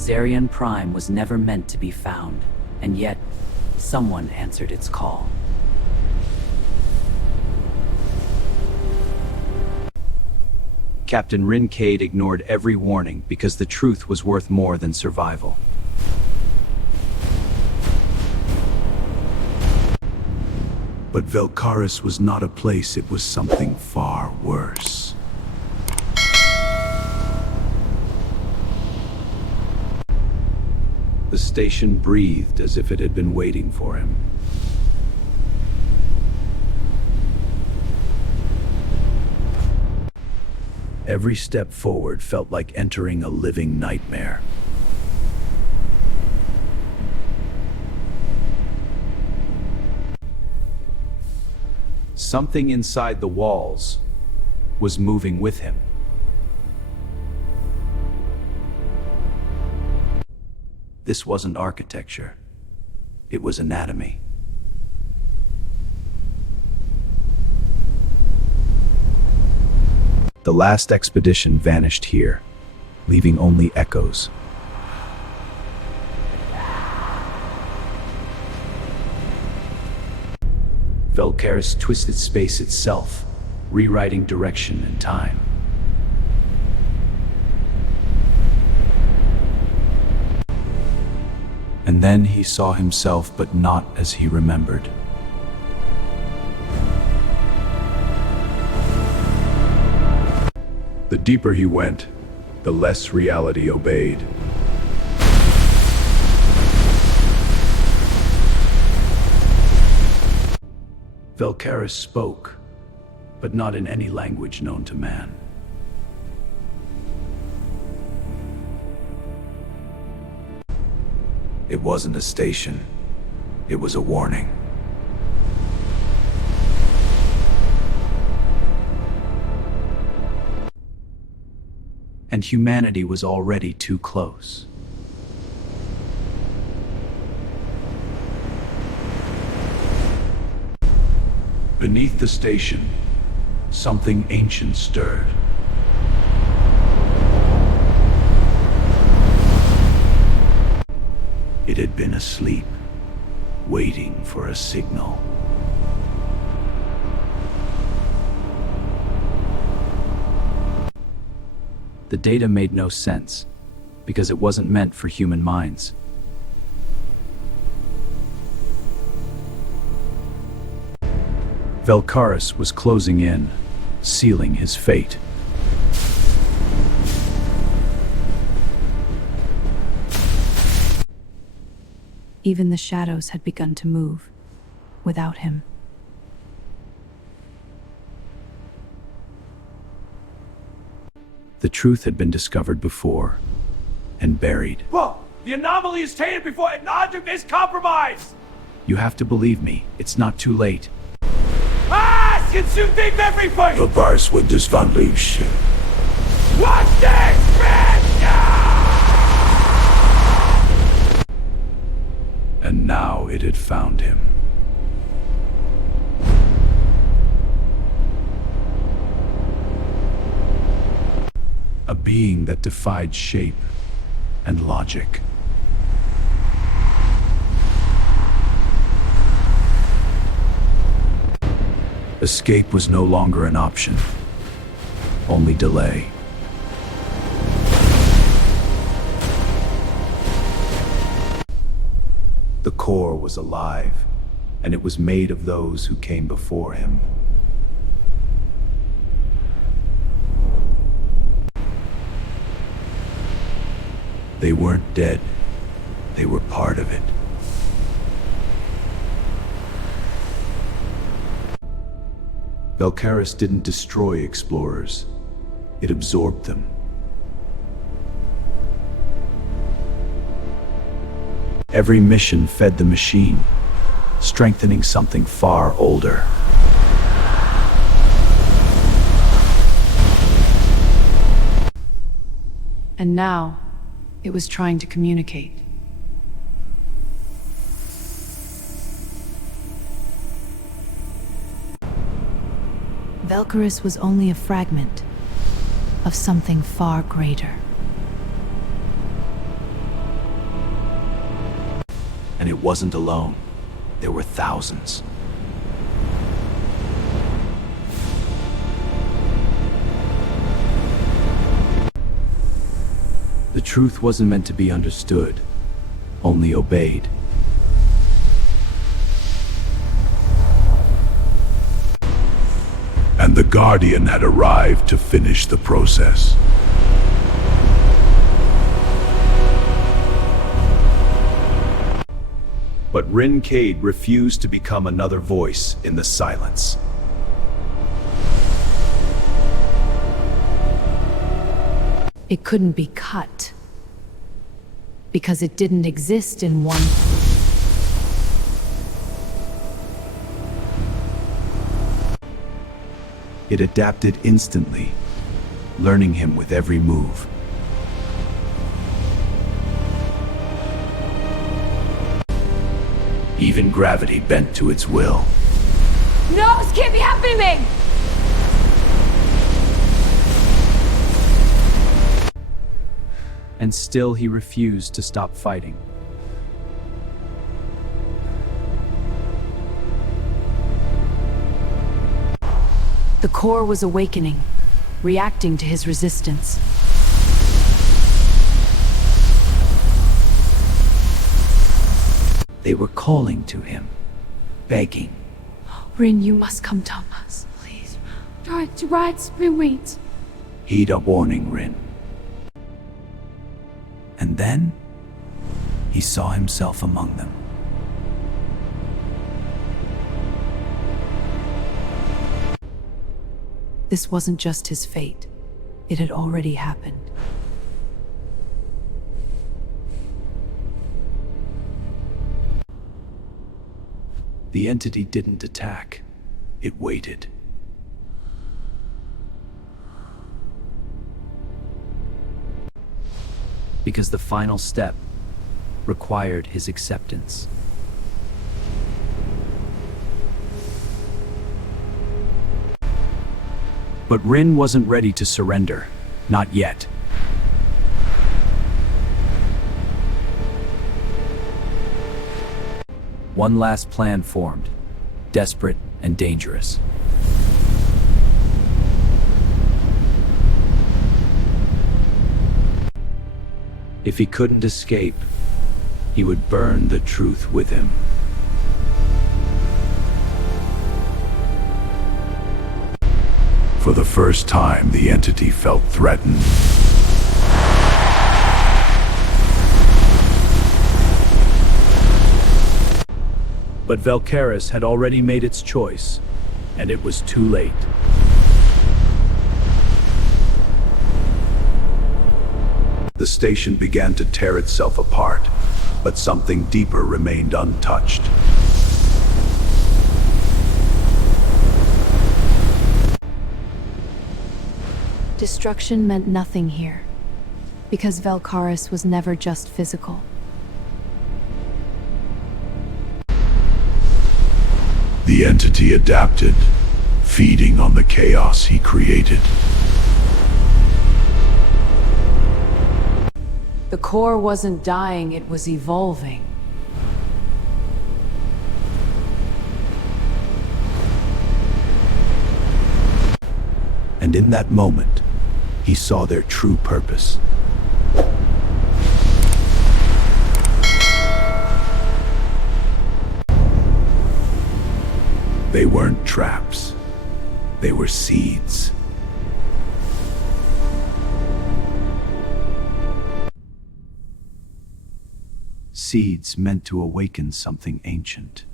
Zaryon Prime was never meant to be found, and yet, someone answered its call. Captain Ryn Kade ignored every warning because the truth was worth more than survival. But Velkaris was not a place, it was something far worse. The station breathed as if it had been waiting for him. Every step forward felt like entering a living nightmare. Something inside the walls was moving with him. This wasn't architecture. It was anatomy. The last expedition vanished here, leaving only echoes. Velkaris twisted space itself, rewriting direction and time. And then he saw himself, but not as he remembered. The deeper he went, the less reality obeyed. Velkaris spoke, but not in any language known to man. It wasn't a station. It was a warning. And humanity was already too close. Beneath the station, something ancient stirred. It had been asleep, waiting for a signal. The data made no sense, because it wasn't meant for human minds. Velkaris was closing in, sealing his fate. Even the shadows had begun to move, without him. The truth had been discovered before, and buried. Whoa! The anomaly is tainted before an object is compromised! You have to believe me, it's not too late. Ah! It's consumed deep everything! The bars with this van Liefsche. Watch this, bitch! And now it had found him. A being that defied shape and logic. Escape was no longer an option, only delay. The core was alive, and it was made of those who came before him. They weren't dead. They were part of it. Velkaris didn't destroy explorers. It absorbed them. Every mission fed the machine, strengthening something far older. And now, it was trying to communicate. Velkaris was only a fragment of something far greater. And it wasn't alone. There were thousands. The truth wasn't meant to be understood, only obeyed. And the Guardian had arrived to finish the process. But Ryn Kade refused to become another voice in the silence. It couldn't be cut. Because it didn't exist in one. It adapted instantly, learning him with every move. Even gravity bent to its will. No, this can't be happening to me! And still he refused to stop fighting. The core was awakening, reacting to his resistance. They were calling to him, begging. Ryn, you must come to us. Please, try to ride spin wings. Heed a warning, Ryn. And then, he saw himself among them. This wasn't just his fate. It had already happened. The entity didn't attack. It waited. Because the final step required his acceptance. But Ryn wasn't ready to surrender. Not yet. One last plan formed, desperate and dangerous. If he couldn't escape, he would burn the truth with him. For the first time, the entity felt threatened. But Velkaris had already made its choice, and it was too late. The station began to tear itself apart, but something deeper remained untouched. Destruction meant nothing here, because Velkaris was never just physical. The entity adapted, feeding on the chaos he created. The core wasn't dying, it was evolving. And in that moment, he saw their true purpose. They weren't traps. They were seeds. Seeds meant to awaken something ancient.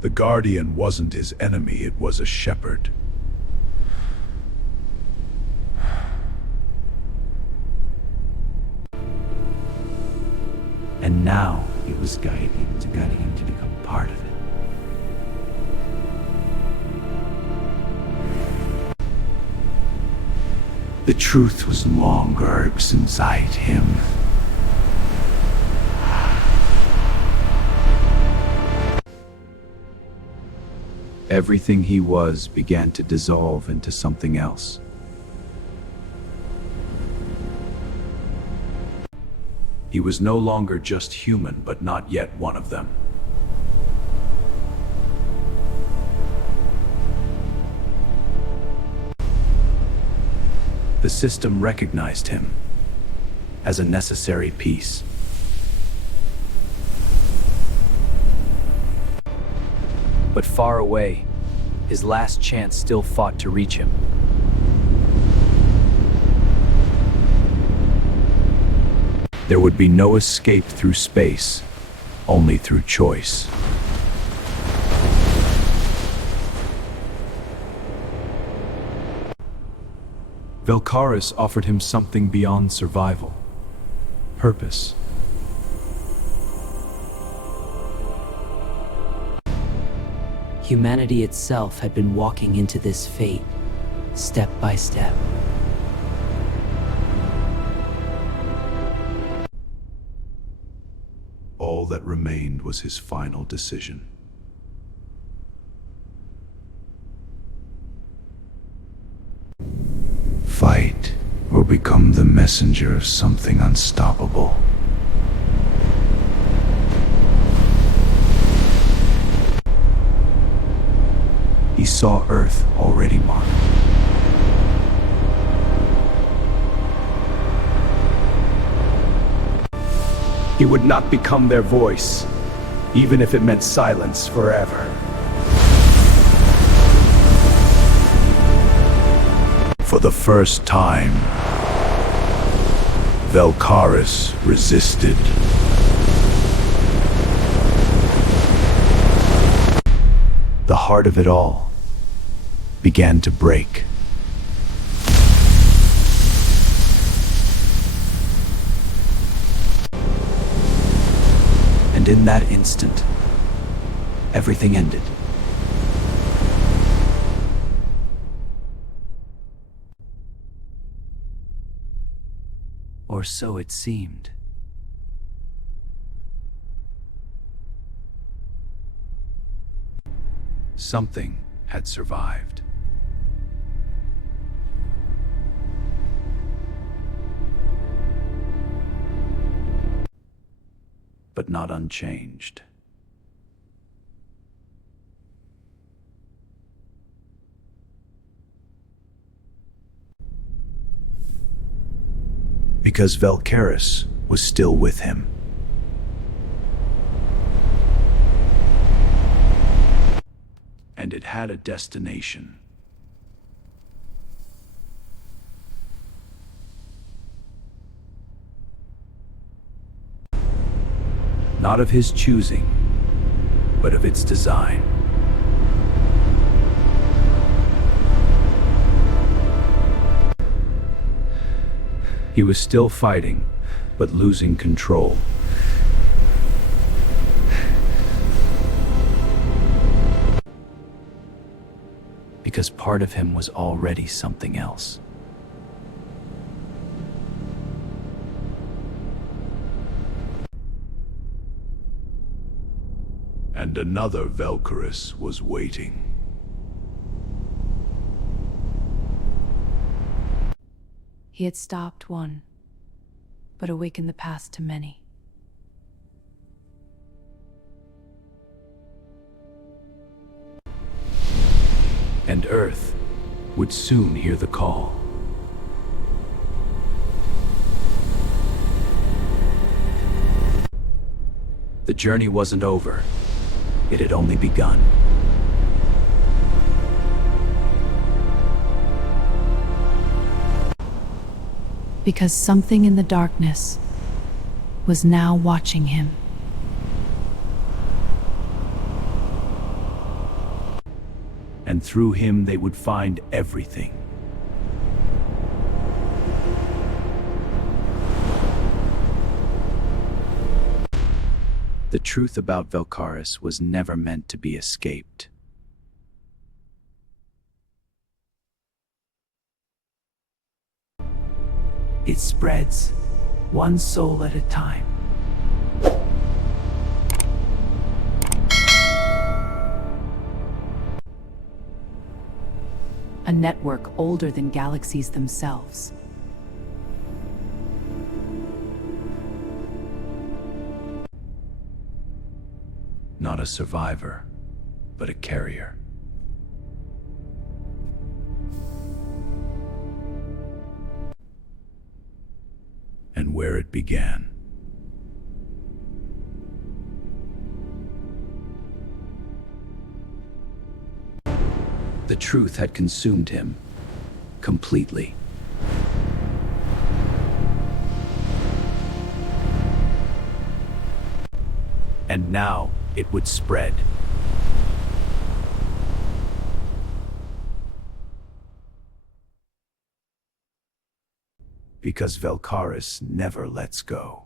The Guardian wasn't his enemy, it was a shepherd. And now it was guiding him to become part of it. The truth was long lurks inside him. Everything he was began to dissolve into something else. He was no longer just human, but not yet one of them. The system recognized him as a necessary piece. But far away, his last chance still fought to reach him. There would be no escape through space, only through choice. Velkaris offered him something beyond survival. Purpose. Humanity itself had been walking into this fate, step by step. All that remained was his final decision. Fight or become the messenger of something unstoppable. He saw Earth already marked. He would not become their voice, even if it meant silence forever. For the first time, Velkaris resisted. The heart of it all began to break. And in that instant, everything ended. Or so it seemed. Something had survived. But not unchanged. Because Velkaris was still with him. And it had a destination. Not of his choosing, but of its design. He was still fighting, but losing control. Because part of him was already something else. And another Velkaris was waiting. He had stopped one, but awakened the past to many. And Earth would soon hear the call. The journey wasn't over. It had only begun. Because something in the darkness was now watching him. And through him they would find everything. The truth about Velkaris was never meant to be escaped. It spreads, one soul at a time. A network older than galaxies themselves. Not a survivor, but a carrier. And where it began. The truth had consumed him completely. And now it would spread. Because Velkaris never lets go.